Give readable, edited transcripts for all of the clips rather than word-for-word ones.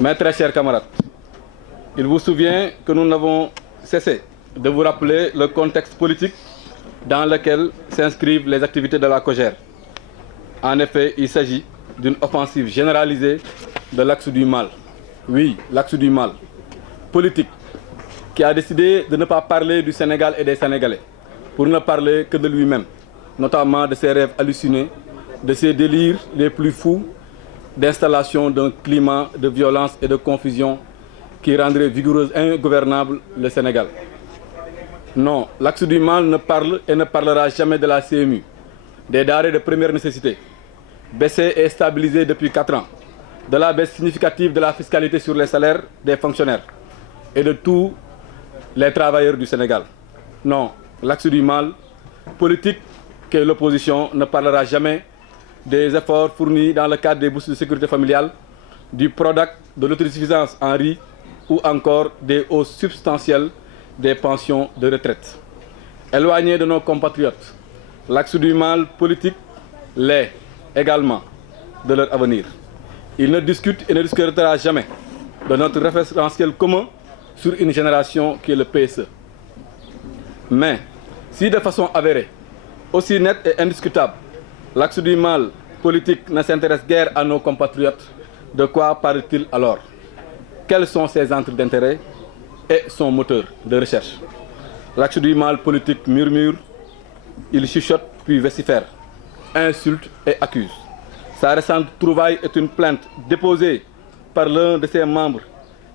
Mes très chers camarades, il vous souvient que nous n'avons cessé de vous rappeler le contexte politique dans lequel s'inscrivent les activités de la COJER. En effet, il s'agit d'une offensive généralisée de l'axe du mal. Oui, l'axe du mal politique qui a décidé de ne pas parler du Sénégal et des Sénégalais pour ne parler que de lui-même, notamment de ses rêves hallucinés, de ses délires les plus fous, d'installation d'un climat de violence et de confusion qui rendrait vigoureux et ingouvernable le Sénégal. Non, l'axe du mal ne parle et ne parlera jamais de la CMU, des denrées de première nécessité, baissées et stabilisées depuis 4 ans, de la baisse significative de la fiscalité sur les salaires des fonctionnaires et de tous les travailleurs du Sénégal. Non, l'axe du mal politique que l'opposition ne parlera jamais des efforts fournis dans le cadre des bourses de sécurité familiale, du PRODAC, de l'autosuffisance en riz ou encore des hausses substantielles des pensions de retraite. Éloigné de nos compatriotes, l'axe du mal politique l'est également de leur avenir. Il ne discute et ne discutera jamais de notre référentiel commun sur une génération qui est le PSE. Mais si de façon avérée, aussi nette et indiscutable, l'axe du mal politique ne s'intéresse guère à nos compatriotes, de quoi parle-t-il alors? Quels sont ses centres d'intérêt et son moteur de recherche? L'axe du mal politique murmure, il chuchote puis vocifère, insulte et accuse. Sa récente trouvaille est une plainte déposée par l'un de ses membres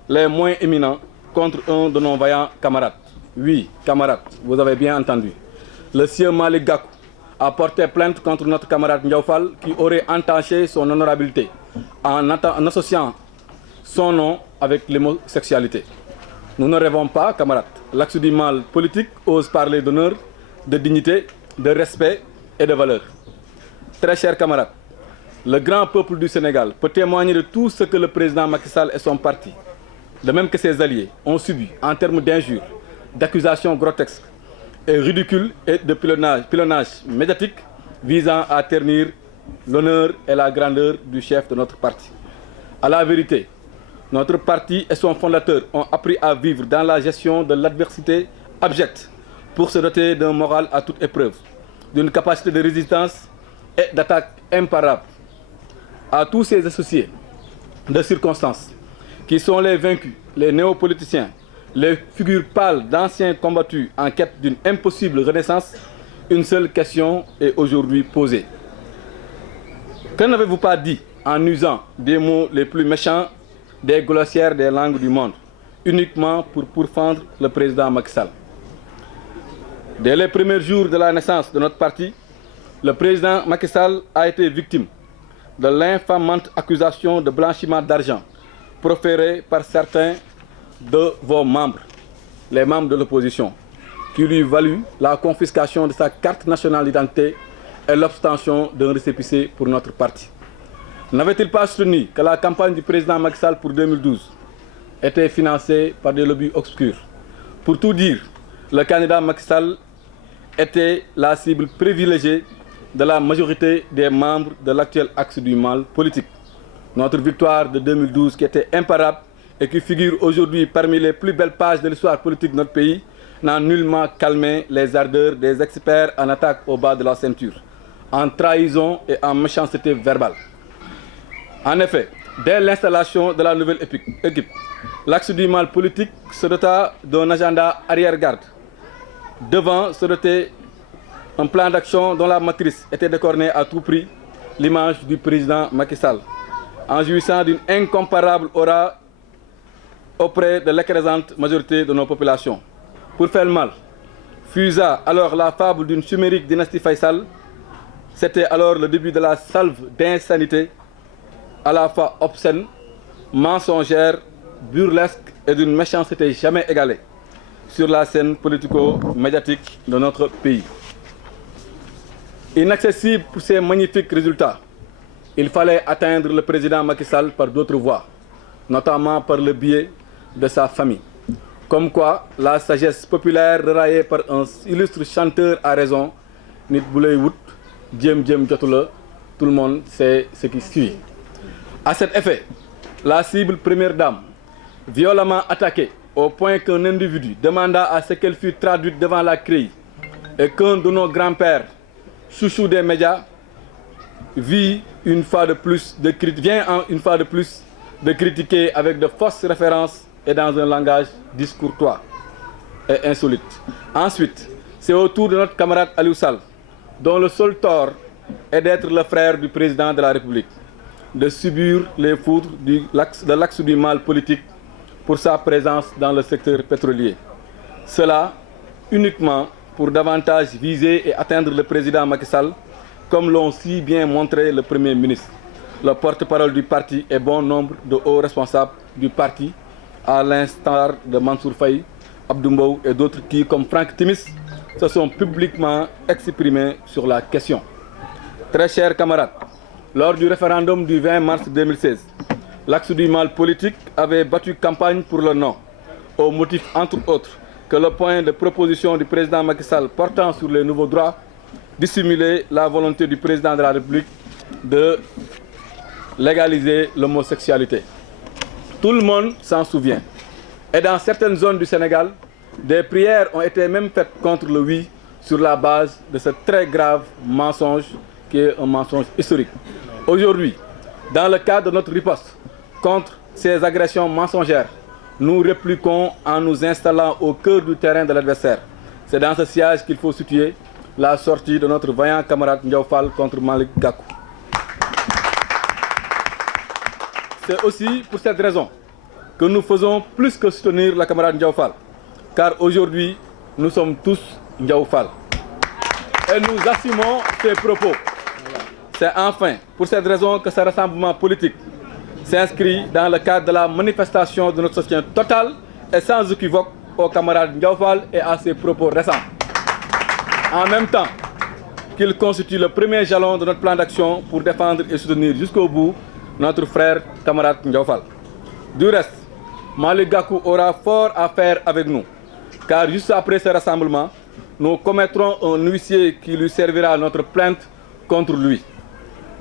les moins éminents contre un de nos vaillants camarades. Oui, camarades, vous avez bien entendu. Le sieur Malick Gakou a porté plainte contre notre camarade Ndiaw Fall qui aurait entaché son honorabilité en associant son nom avec l'homosexualité. Nous ne rêvons pas, camarades. L'axe du mal politique ose parler d'honneur, de dignité, de respect et de valeur. Très chers camarades, le grand peuple du Sénégal peut témoigner de tout ce que le président Macky Sall et son parti, de même que ses alliés, ont subi en termes d'injures, d'accusations grotesques et ridicules et de pilonnage médiatique visant à ternir l'honneur et la grandeur du chef de notre parti. À la vérité, notre parti et son fondateur ont appris à vivre dans la gestion de l'adversité abjecte pour se doter d'un moral à toute épreuve, d'une capacité de résistance et d'attaque imparable. À tous ses associés de circonstances, qui sont les vaincus, les néopoliticiens, les figures pâles d'anciens combattus en quête d'une impossible renaissance, une seule question est aujourd'hui posée. Que n'avez-vous pas dit en usant des mots les plus méchants des glossières des langues du monde, uniquement pour pourfendre le président Macky Sall? Dès les premiers jours de la naissance de notre parti, le président Macky Sall a été victime de l'infamante accusation de blanchiment d'argent proférée par certains de vos membres, les membres de l'opposition, qui lui valut la confiscation de sa carte nationale d'identité et l'obtention d'un récépissé pour notre parti. N'avait-il pas soutenu que la campagne du président Macky Sall pour 2012 était financée par des lobbies obscurs? Pour tout dire, le candidat Macky Sall était la cible privilégiée de la majorité des membres de l'actuel axe du mal politique. Notre victoire de 2012, qui était imparable et qui figure aujourd'hui parmi les plus belles pages de l'histoire politique de notre pays, n'a nullement calmé les ardeurs des experts en attaque au bas de la ceinture, en trahison et en méchanceté verbale. En effet, dès l'installation de la nouvelle équipe, l'axe du mal politique se dota d'un agenda arrière-garde. Devant se doter un plan d'action dont la matrice était décornée à tout prix, l'image du président Macky Sall, en jouissant d'une incomparable aura auprès de l'écrasante majorité de nos populations. Pour faire le mal, fusa alors la fable d'une chimérique dynastie Faysal. C'était alors le début de la salve d'insanité, à la fois obscène, mensongère, burlesque et d'une méchanceté jamais égalée sur la scène politico-médiatique de notre pays. Inaccessible pour ces magnifiques résultats, il fallait atteindre le président Macky Sall par d'autres voies, notamment par le biais de sa famille. Comme quoi, la sagesse populaire raillée par un illustre chanteur a raison, nit bu lay wut, jéem jotu la, tout le monde sait ce qui suit. À cet effet, la cible première dame, violemment attaquée au point qu'un individu demanda à ce qu'elle fût traduite devant la CREI et qu'un de nos grands-pères, chouchou des médias, vient une fois de plus de critiquer avec de fausses références et dans un langage discourtois et insolite. Ensuite, c'est au tour de notre camarade Aliou Sall, dont le seul tort est d'être le frère du président de la République, de subir les foudres de l'axe du mal politique pour sa présence dans le secteur pétrolier. Cela uniquement pour davantage viser et atteindre le président Macky Sall, comme l'ont si bien montré le Premier ministre, le porte-parole du parti et bon nombre de hauts responsables du parti, à l'instar de Mansour Faye, Abdou Mbow et d'autres qui, comme Franck Timis, se sont publiquement exprimés sur la question. Très chers camarades, lors du référendum du 20 mars 2016, l'axe du mal politique avait battu campagne pour le non, au motif, entre autres, que le point de proposition du président Macky Sall portant sur les nouveaux droits dissimulait la volonté du président de la République de légaliser l'homosexualité. Tout le monde s'en souvient. Et dans certaines zones du Sénégal, des prières ont été même faites contre le oui sur la base de ce très grave mensonge qui est un mensonge historique. Aujourd'hui, dans le cadre de notre riposte contre ces agressions mensongères, nous répliquons en nous installant au cœur du terrain de l'adversaire. C'est dans ce siège qu'il faut situer la sortie de notre vaillant camarade Ndiaw Fall contre Malick Gakou. C'est aussi pour cette raison que nous faisons plus que soutenir la camarade Ndiaw Fall, car aujourd'hui, nous sommes tous Ndiaw Fall. Et nous assumons ces propos. C'est enfin pour cette raison que ce rassemblement politique s'inscrit dans le cadre de la manifestation de notre soutien total et sans équivoque au camarade Ndiaw Fall et à ses propos récents. En même temps qu'il constitue le premier jalon de notre plan d'action pour défendre et soutenir jusqu'au bout notre frère camarade Ndiaw Fall. Du reste, Malick Gakou aura fort à faire avec nous, car juste après ce rassemblement, nous commettrons un huissier qui lui servira notre plainte contre lui.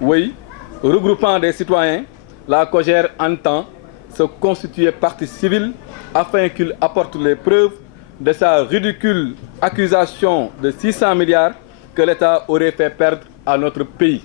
Oui, regroupant des citoyens, la COJER entend se constituer partie civile afin qu'il apporte les preuves de sa ridicule accusation de 600 milliards que l'État aurait fait perdre à notre pays.